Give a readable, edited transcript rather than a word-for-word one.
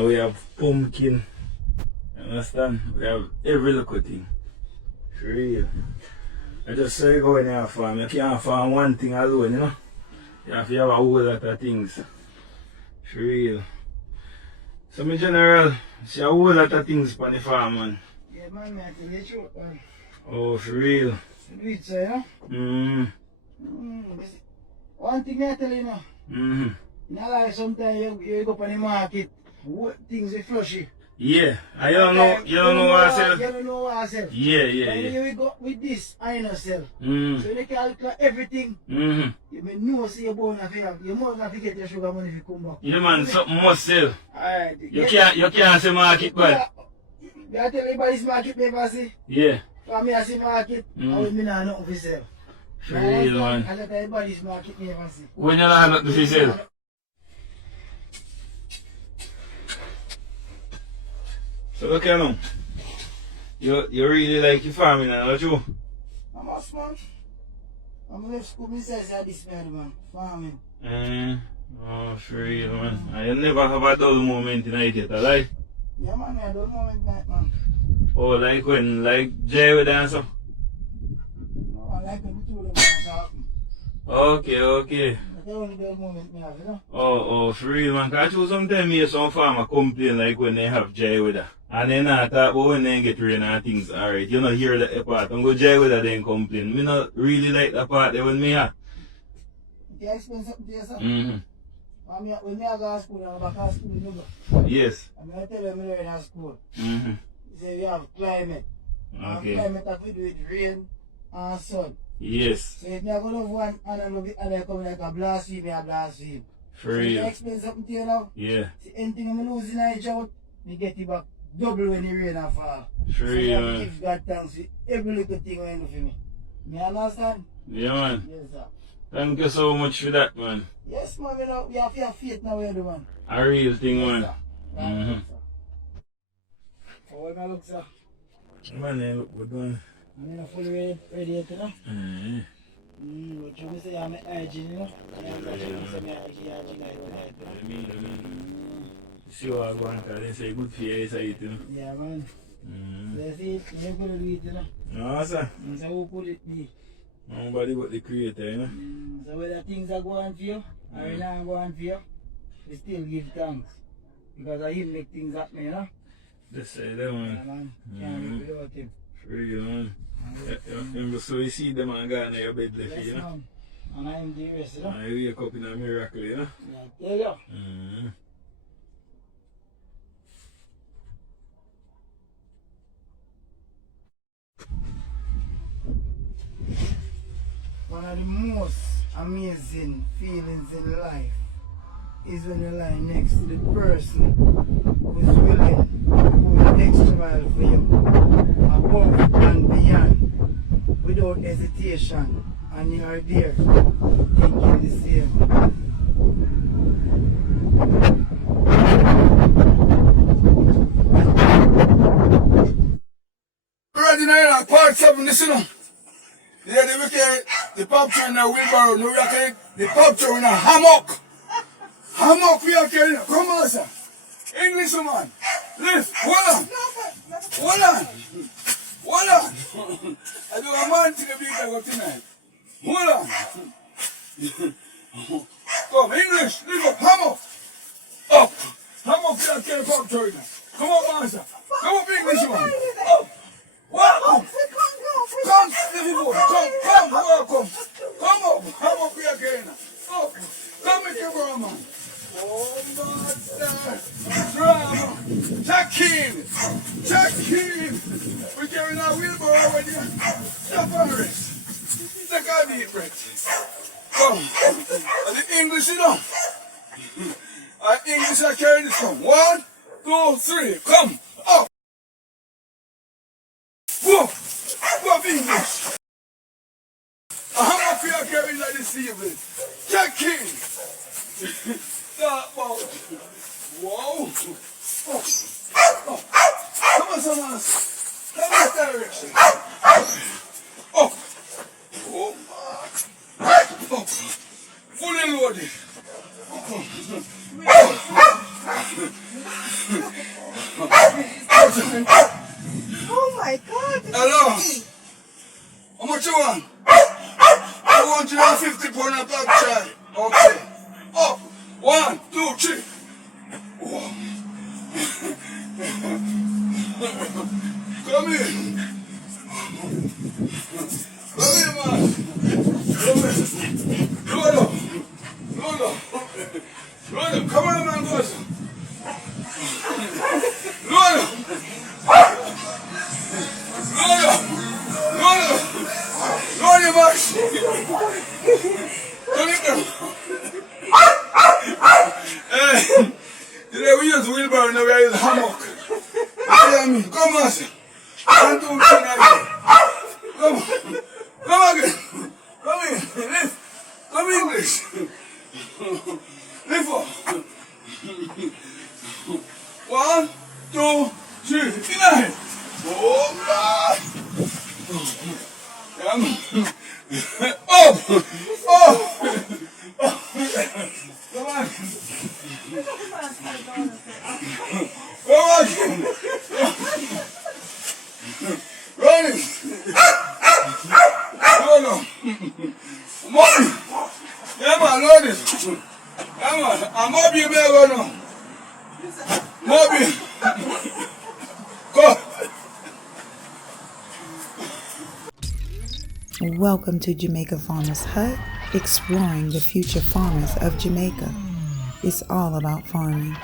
And we have pumpkin. You understand? We have every little thing. For real. I just say you go in your farm. You can't farm one thing alone, you know? You have to have a whole lot of things. For real. So in general, see a whole lot of things on the farm, man. Yeah, man, I tell you the truth, man. Oh, for real. Do it, so, you know? One thing I tell you now. In a life, sometimes you go up on the market, things are flushy. Yeah, I don't know, you don't know what I sell. You don't know what I sell. Yeah. When you go with this, I know sell. So you calculate everything. You may know see your bone if you have. You must not forget your sugar money if you come back. Yeah, man, something must sell. Alright. You can't say market, but. I tell everybody's market never see. Yeah. For me, I see market, I will mean I know nothing to sell. For real, man. I let everybody's market never see. When you have nothing to sell. So look here now. You really like your farming, don't you? I'm a man. I'm left school, me says this man, farming. Oh, for real, man. I never have a dull moment in it yet, alright? Yeah, man, I don't know it, man. Oh, like when, like Jay with answer? No, I like when we told them what happened. Okay. That's the only dull moment me have, you know? Oh, for real, man. Cause you sometimes hear some farmer complain like when they have Jay with her. And then I talk about when they get rain and things, alright. You know, hear that part. And go Jay with her then complain. Me not really like that part there when me have. Can I explain something to you, sir? When me go to school, I'm back to school, you know? Yes. I'm going to tell them in at school. He say we have climate. Okay. And climate have to do with rain and sun. Yes. So if I go to one and I love it and I come like a blaspheme, I blaspheme. For real. Can I explain something to you now? Yeah. See, anything I'm losing in a drought, me get it back double when the rain and fall. For real, man. I give God thanks for every little thing when you do for me. Me understand? Yeah, man. Yes, sir. Thank you so much for that, man. Yes, man, you know, we have to have faith now, we do, man. A real thing, man. Yes, how am I look, sir? Man, look, we're doing. I'm fully ready, you know? What you say, I'm hygiene, you know? See what I'm going to call, they say good for you, say it, you know? Yeah, man. They say, you're going to do it, you know? No, sir. So who put it there? Nobody but the creator, you know? So whether things are going for you or not going for you, we still give thanks. Because I him make things happen, you know? Just say that, man. Yeah, man. Can't live without him. For real, man. So you see them and go in your bed left, Yes, you know? man. And I'm the rest, you know? And you wake up in a miracle, you know? Yeah, tell you. One of the most amazing feelings in life is when you lie next to the person who is willing to go the extra mile for you, above and beyond, without hesitation, and you are there thinking the same. Ready now, part 7, listen up. Yeah, the pop in a wheelbarrow, no, we are carrying the pop in a hammock. Hammock we are carrying. Come on, sir. English man. Lift. Hold on. I do a man to the beat I got tonight. Hold on. Come, English. Lift up. Hammock. Up. Hammock we are carrying pop in. Come on, man, sir. Come up, English man. Up. What? Come, everyone. Come up. Hammock we are carrying. Up. Come with your bro, man. Oh, master. Drama. Jack in. We're carrying our wheelbarrow already. Stop and rest. Take a deep breath. Come. And the English, you know. And English are carrying this. Come. 1, 2, 3. Come. Up. Whoa. Go English. How much we are carrying like this evening? Check in. Stop out. Whoa. Come on, someone. Come in this direction. Up. Oh. Up. Fully loaded. know. How much you want? 250 pound a black child. Okay. Up. 1, 2, 3. Whoa. Come here. Come here, man. Come here. Load up. Load up. Load up. Come on, man, boys. Load up. Load up. Load up. Load your box. Turn it down. Today we use wheelbarrow, now we use hammock. You hear me? Come on, sir. 1, 2, 3, 9. Come on. Come again. Come in. Lift. Come English. Lift up. 1, 2, 3. 9. Oh, God. Come on. Up. Up. Come on. Come on. Running. No. Mommy. Yeah, man, load it. Yeah, man. I'm up here, baby, now. Mommy. Go. Welcome to Jamaica Farmers Hut, exploring the future farmers of Jamaica. It's all about farming.